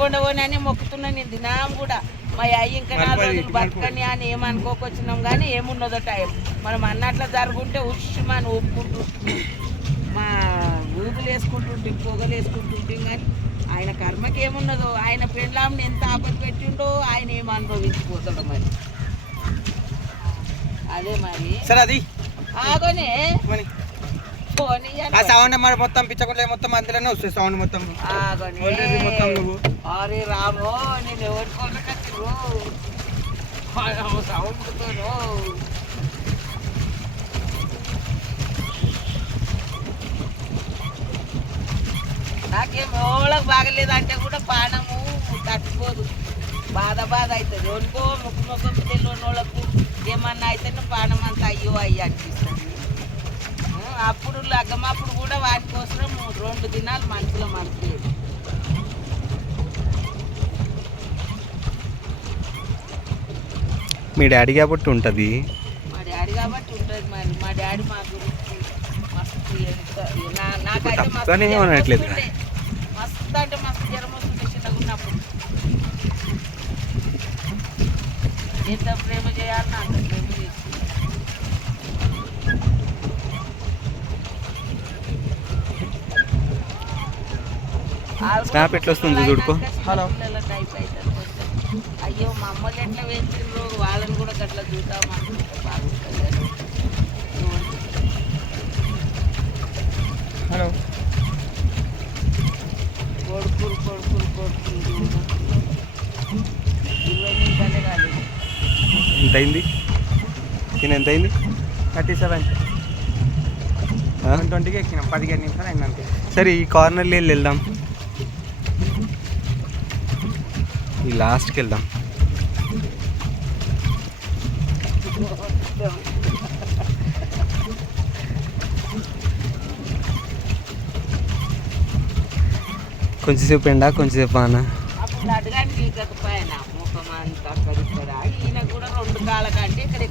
కొండపోని అని మొక్కుతున్నా నేను దినాం కూడా మా అయ్యి ఇంకా 4 రోజులు బతకని అని ఏమనుకోకొచ్చినాం కానీ ఏమున్నదో టైం మనం అన్నట్లా జరుగుంటే ఉష్మని ఒప్పుకుంటూ మా ఊదులు వేసుకుంటుంటే పొగలు వేసుకుంటుంటాం కానీ ఆయన కర్మకి ఏమున్నదో ఆయన పెండ్లాంని ఎంత ఆపద పెట్టిండో ఆయన ఏం అనుభవించిపోతాడు మరి అదే మరి సరే అది ఆగోనే ఆ సౌండ్ మరి మొత్తం పిచ్చకుండా మొత్తం అందులోనే వస్తుంది సౌండ్ మొత్తం మొత్తం నువ్వు అరే రామో నేను ఎవరికోరు సౌండ్తో నాకేం ఎవరికి బాగలేదంటే కూడా పానము తట్టుకోదు బాధ అవుతుంది ఎవరికో ముఖం తెలియని వాళ్ళకు ఏమన్నా అయితేనే పానం అంతా అయ్యో అయ్యి అనిపిస్తుంది అప్పుడు లగ్గమప్పుడు కూడా వాటి కోసం 2 దినాలు మనసులో మనసు మీ డాడీ కాబట్టి ఉంటుంది మా డాడీ కాబట్టి ఉంటుంది మరి మా డాడీ మా గురించి మస్తు నాకైతే మస్తు అంటే మస్తు జ్వరం వస్తుంది చిన్నగా ఉన్నప్పుడు ఎంత ప్రేమ చేయాలని అంత ప్రేమ చేస్తుంది స్నాప్ ఎట్లా వస్తుంది చూడుకో హలో అయ్యో మా అమ్మలు ఎట్లా వేసిండ్రు వాళ్ళని కూడా గట్లా చూద్దామనుకుంటే బాగుంటుంది హలో కొడుకులు 20 నిమిషాలే కాలేదు ఎంత అయింది నేను ఎంత అయింది 37 120కి ఎక్కినాం 15 నిమిషాలు అయిందంతే సరే ఈ కార్నర్లో వెళ్దాం ఈ లాస్ట్కి వెళ్దాం కొంచెంసేపు ఎండా కొంచెంసేపు అన్న అప్పుడు అడగానికి ముఖం అంతా అక్కడ ఈయన కూడా 2 కాళ్ళ కంటే ఇక్కడ